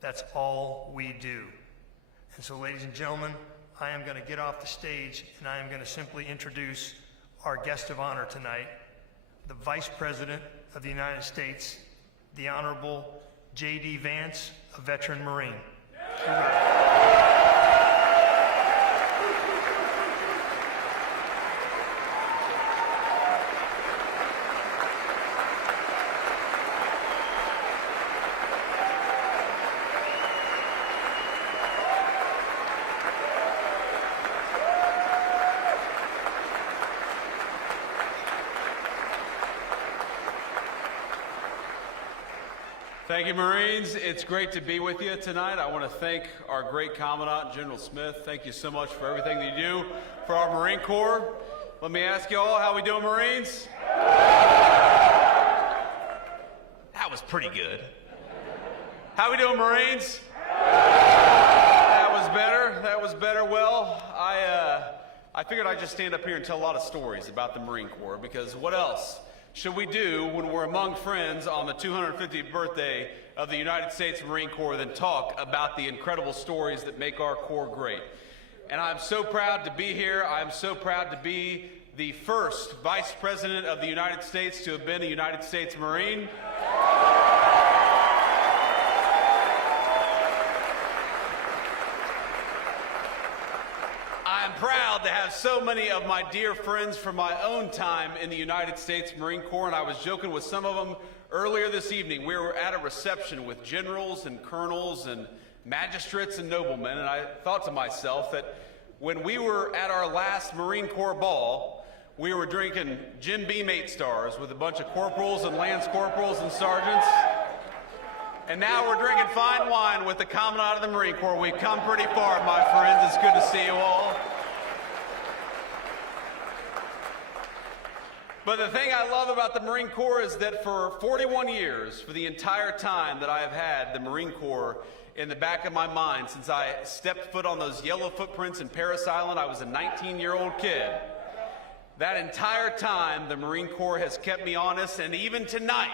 That's all we do. And so, ladies and gentlemen, I am going to get off the stage and I am going to simply introduce our guest of honor tonight, the Vice President of the United States, the Honorable J.D. Vance, a veteran Marine. Thank you, Marines. It's great to be with you tonight. I want to thank our great Commandant, General Smith. Thank you so much for everything that you do for our Marine Corps. Let me ask you all, how we doing, Marines? That was pretty good. How we doing, Marines? That was better. That was better. Well, I figured I'd just stand up here and tell a lot of stories about the Marine Corps, because what else should we do when we're among friends on the 250th birthday of the United States Marine Corps than talk about the incredible stories that make our Corps great? And I'm so proud to be here. I'm so proud to be the first Vice President of the United States to have been a United States Marine. I'm proud to have so many of my dear friends from my own time in the United States Marine Corps, and I was joking with some of them earlier this evening. We were at a reception with generals and colonels and magistrates and noblemen, and I thought to myself that when we were at our last Marine Corps ball, we were drinking Jim Beam 8 stars with a bunch of corporals and lance corporals and sergeants, and now we're drinking fine wine with the Commandant of the Marine Corps. We've come pretty far, my friends. It's good to see you all. But the thing I love about the Marine Corps is that for 41 years, for the entire time that I have had the Marine Corps in the back of my mind, since I stepped foot on those yellow footprints in Parris Island, I was a 19-year-old kid. That entire time, the Marine Corps has kept me honest, and even tonight,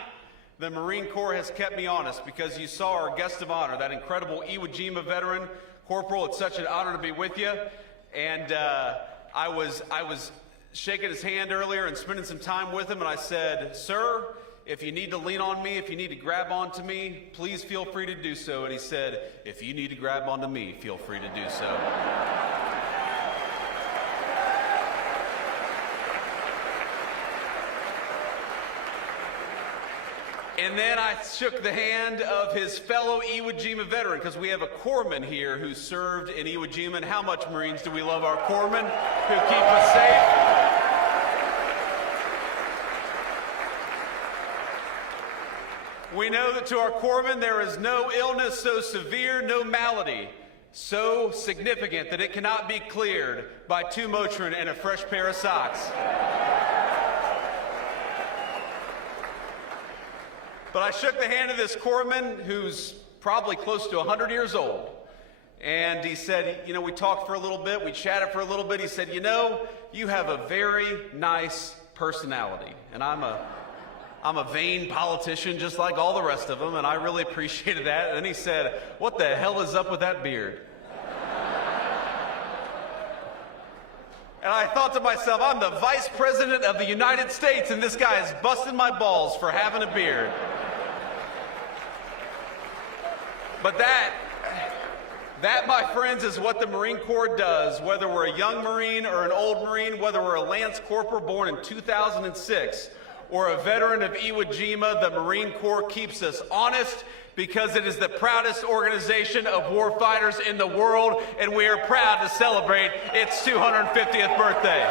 the Marine Corps has kept me honest, because you saw our guest of honor, that incredible Iwo Jima veteran. Corporal, it's such an honor to be with you. And I was shaking his hand earlier and spending some time with him, and I said, "Sir, if you need to lean on me, if you need to grab onto me, please feel free to do so." And he said, "If you need to grab onto me, feel free to do so." And then I shook the hand of his fellow Iwo Jima veteran, because we have a corpsman here who served in Iwo Jima. And how much, Marines, do we love our corpsmen who keep us safe? We know that to our corpsmen there is no illness so severe, no malady so significant that it cannot be cleared by 2 Motrin and a fresh pair of socks. But I shook the hand of this corpsman who's probably close to 100 years old. And he said, you know, we talked for a little bit, we chatted for a little bit. He said, you know, you have a very nice personality. And I'm a vain politician just like all the rest of them, and I really appreciated that. And then he said, what the hell is up with that beard? And I thought to myself, I'm the Vice President of the United States, and this guy is busting my balls for having a beard. But that, my friends, is what the Marine Corps does, whether we're a young Marine or an old Marine, whether we're a Lance Corporal born in 2006 or a veteran of Iwo Jima. The Marine Corps keeps us honest, because it is the proudest organization of warfighters in the world, and we are proud to celebrate its 250th birthday.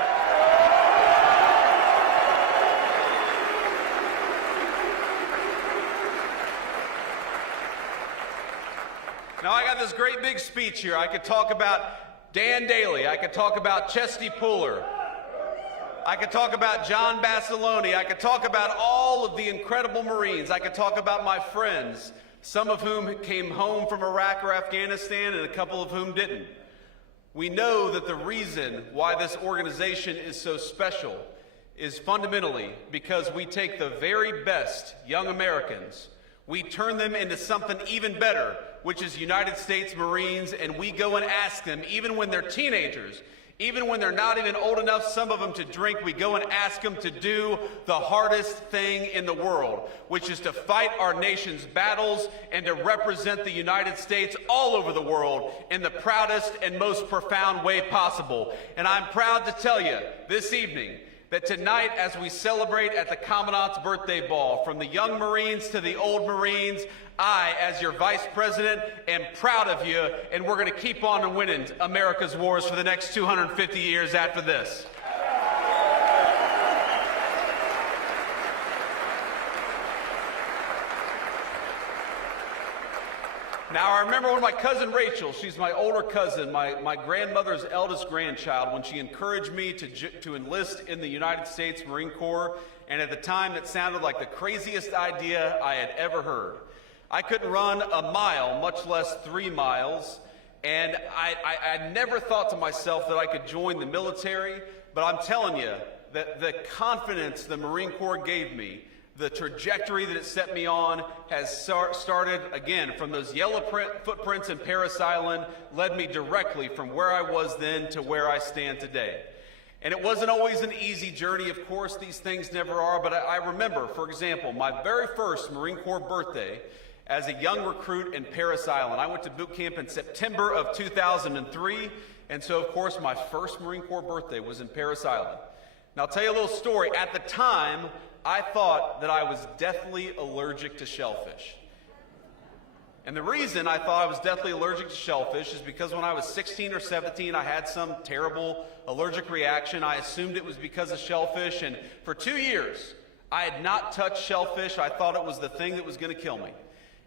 Now, I got this great big speech here. I could talk about Dan Daly. I could talk about Chesty Puller. I could talk about John Basilone. I could talk about all of the incredible Marines. I could talk about my friends, some of whom came home from Iraq or Afghanistan, and a couple of whom didn't. We know that the reason why this organization is so special is fundamentally because we take the very best young Americans, we turn them into something even better which is United States Marines, and we go and ask them, even when they're teenagers, even when they're not even old enough, some of them, to drink, we go and ask them to do the hardest thing in the world, which is to fight our nation's battles and to represent the United States all over the world in the proudest and most profound way possible. And I'm proud to tell you this evening that tonight, as we celebrate at the Commandant's birthday ball, from the young Marines to the old Marines, I, as your Vice President, am proud of you, and we're going to keep on winning America's wars for the next 250 years after this. Now, I remember when my cousin Rachel, she's my older cousin, my grandmother's eldest grandchild, when she encouraged me to enlist in the United States Marine Corps, and at the time it sounded like the craziest idea I had ever heard. I couldn't run a mile, much less 3 miles, and I never thought to myself that I could join the military, but I'm telling you that the confidence the Marine Corps gave me, the trajectory that it set me on, has started, again, from those yellow footprints in Parris Island, led me directly from where I was then to where I stand today. And it wasn't always an easy journey, of course, these things never are, but I remember, for example, my very first Marine Corps birthday as a young recruit in Parris Island. I went to boot camp in September of 2003, and so, of course, my first Marine Corps birthday was in Parris Island. Now, I'll tell you a little story. At the time, I thought that I was deathly allergic to shellfish. And the reason I thought I was deathly allergic to shellfish is because when I was 16 or 17, I had some terrible allergic reaction. I assumed it was because of shellfish, and for 2 years, I had not touched shellfish. I thought it was the thing that was going to kill me.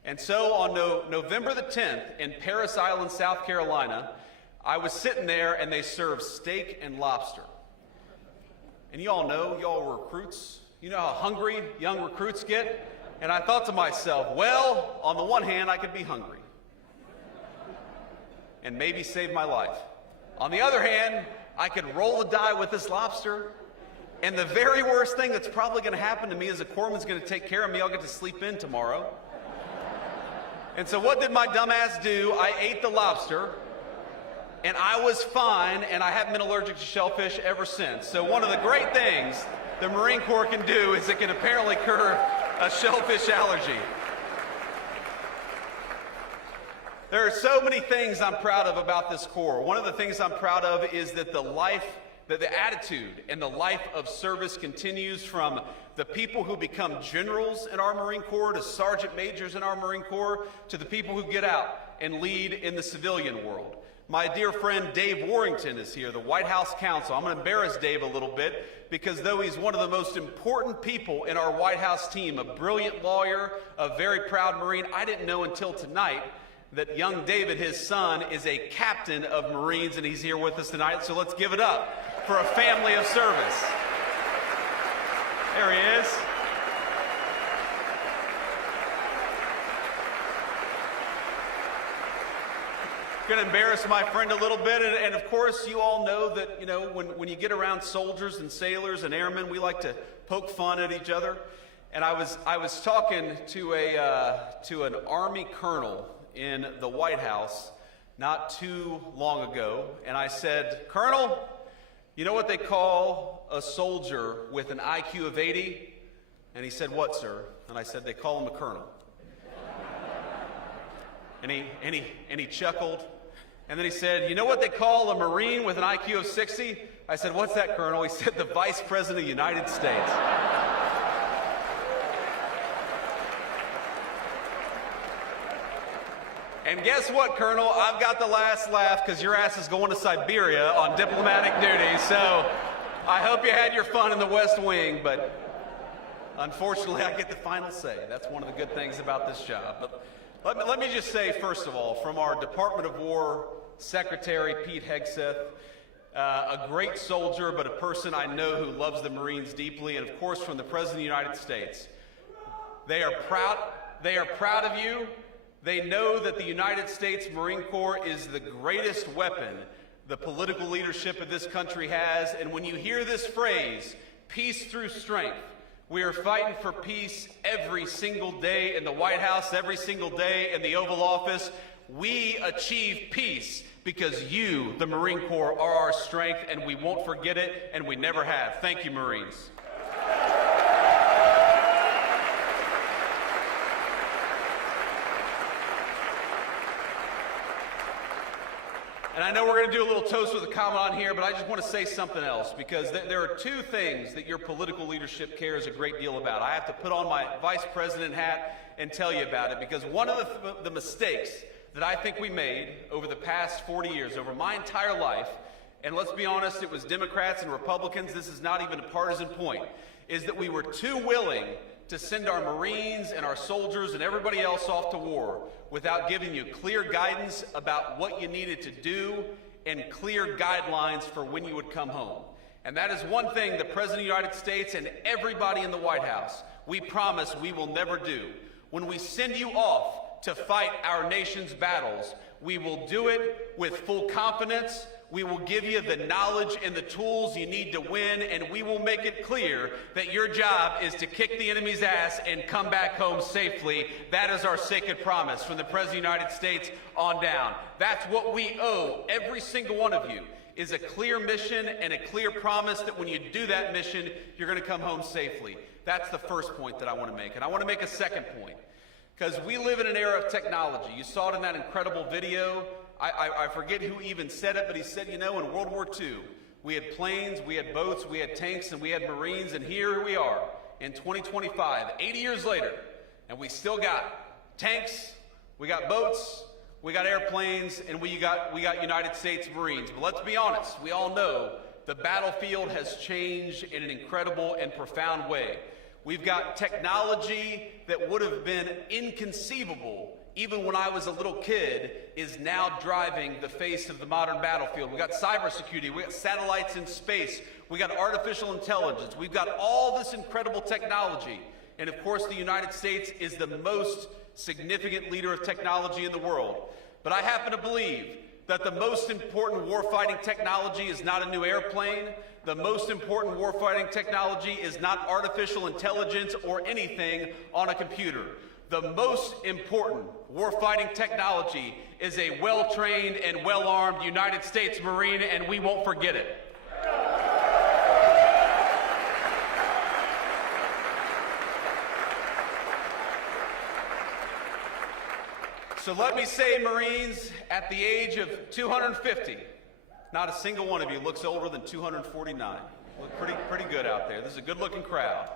And so on November the 10th in Parris Island, South Carolina, I was sitting there and they served steak and lobster. And you all know, y'all were recruits. You know how hungry young recruits get? And I thought to myself, well, on the one hand, I could be hungry and maybe save my life. On the other hand, I could roll the die with this lobster, and the very worst thing that's probably going to happen to me is a corpsman's going to take care of me. I'll get to sleep in tomorrow. And so what did my dumb ass do? I ate the lobster, and I was fine, and I haven't been allergic to shellfish ever since. So one of the great things the Marine Corps can do is it can apparently cure a shellfish allergy. There are so many things I'm proud of about this Corps. One of the things I'm proud of is that the attitude and the life of service continues from the people who become generals in our Marine Corps to sergeant majors in our Marine Corps to the people who get out and lead in the civilian world. My dear friend Dave Warrington is here, the White House counsel. I'm going to embarrass Dave a little bit because though he's one of the most important people in our White House team, a brilliant lawyer, a very proud Marine, I didn't know until tonight that young David, his son, is a captain of Marines, and he's here with us tonight. So let's give it up for a family of service. There he is. Going to embarrass my friend a little bit, and of course you all know that, you know, when you get around soldiers and sailors and airmen, we like to poke fun at each other. And I was talking to an Army colonel in the White House not too long ago, and I said, "Colonel, you know what they call a soldier with an IQ of 80? And he said, "What, sir?" And I said, "They call him a colonel." And he chuckled. And then he said, "You know what they call a Marine with an IQ of 60? I said, "What's that, Colonel?" He said, "The Vice President of the United States." And guess what, Colonel? I've got the last laugh because your ass is going to Siberia on diplomatic duty. So I hope you had your fun in the West Wing, but unfortunately I get the final say. That's one of the good things about this job. But let me just say, first of all, from our Department of War Secretary, Pete Hegseth, a great soldier, but a person I know who loves the Marines deeply, and of course from the President of the United States. They are proud of you. They know that the United States Marine Corps is the greatest weapon the political leadership of this country has. And when you hear this phrase, peace through strength, We are fighting for peace every single day in the White House, every single day in the Oval Office. We achieve peace because you, the Marine Corps, are our strength, and we won't forget it, and we never have. Thank you, Marines. And I know we're going to do a little toast with a Commandant here, but I just want to say something else, because there are two things that your political leadership cares a great deal about. I have to put on my vice president hat and tell you about it, because one of the mistakes that I think we made over the past 40 years, over my entire life, and let's be honest, it was Democrats and Republicans, this is not even a partisan point, is that we were too willing to send our Marines and our soldiers and everybody else off to war without giving you clear guidance about what you needed to do and clear guidelines for when you would come home. And that is one thing the President of the United States and everybody in the White House, we promise we will never do. When we send you off to fight our nation's battles, we will do it with full confidence. We will give you the knowledge and the tools you need to win, and we will make it clear that your job is to kick the enemy's ass and come back home safely. That is our sacred promise from the President of the United States on down. That's what we owe every single one of you, is a clear mission and a clear promise that when you do that mission, you're going to come home safely. That's the first point that I want to make. And I want to make a second point, because we live in an era of technology. You saw it in that incredible video. I forget who even said it, but he said, you know, in World War II, we had planes, we had boats, we had tanks, and we had Marines, and here we are in 2025, 80 years later, and we still got tanks, we got boats, we got airplanes, and we got United States Marines. But let's be honest, we all know the battlefield has changed in an incredible and profound way. We've got technology that would have been inconceivable even when I was a little kid, is now driving the face of the modern battlefield. We got cybersecurity, we got satellites in space, we got artificial intelligence, we've got all this incredible technology. And of course, the United States is the most significant leader of technology in the world. But I happen to believe that the most important warfighting technology is not a new airplane. The most important warfighting technology is not artificial intelligence or anything on a computer. The most important warfighting technology is a well-trained and well-armed United States Marine, and we won't forget it. So let me say, Marines, at the age of 250, not a single one of you looks older than 249. Look pretty good out there. This is a good-looking crowd.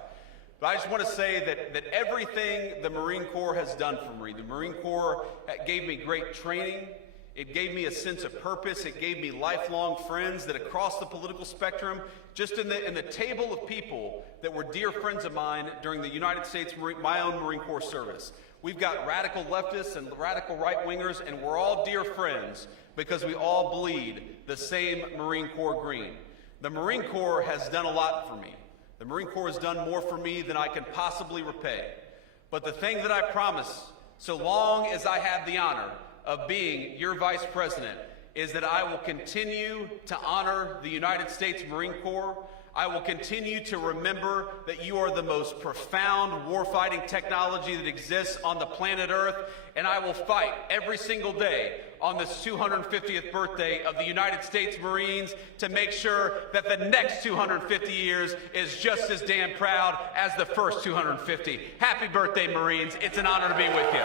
But I just want to say that everything the Marine Corps has done for me, the Marine Corps gave me great training, it gave me a sense of purpose, it gave me lifelong friends that across the political spectrum, just in the table of people that were dear friends of mine during the United States, my own Marine Corps service. We've got radical leftists and radical right-wingers, and we're all dear friends because we all bleed the same Marine Corps green. The Marine Corps has done a lot for me. The Marine Corps has done more for me than I can possibly repay. But the thing that I promise, so long as I have the honor of being your Vice President, is that I will continue to honor the United States Marine Corps. I will continue to remember that you are the most profound warfighting technology that exists on the planet Earth, and I will fight every single day on this 250th birthday of the United States Marines to make sure that the next 250 years is just as damn proud as the first 250. Happy birthday, Marines. It's an honor to be with you.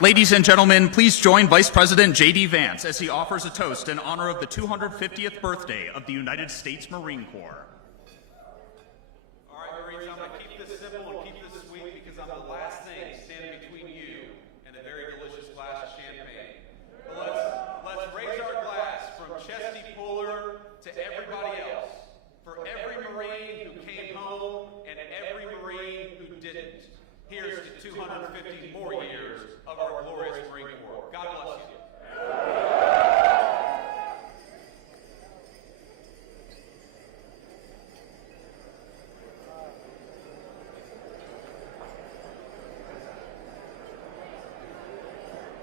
Ladies and gentlemen, please join Vice President J.D. Vance as he offers a toast in honor of the 250th birthday of the United States Marine Corps. All right, Marines, I'm going to keep this simple and keep this sweet because I'm the last thing standing between you and a very delicious glass of champagne. But let's raise our glass from Chesty Puller to everybody else, for every Marine who came home and every Marine who didn't. Here's to 250 more years of our glorious Marine Corps. God bless you.